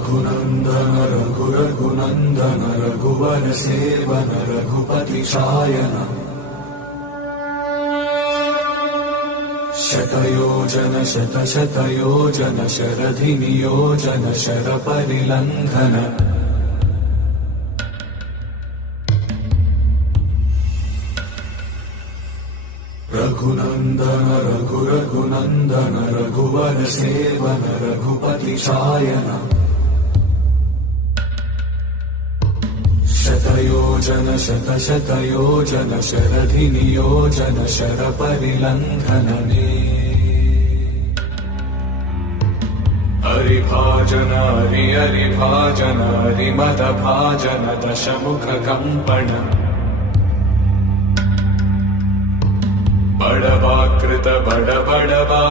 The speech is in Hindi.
रघुनंदन रघुरघुनंदन रघुवर सेवन रघुपति शायन शतयोजन शतशतयोजन शरधि नियोजन शरपरिलंघन रघुनंदन रघुरघुनंदन रघुवर सेवन रघुपति शायन शतयोजन शतशतयोजन शरधि नियोजन शरपरिलंघनने हरिभाजन हरिभाजन हरिमदभाजन दशमुख कंपन बड़वाकृत बड़ बड़वा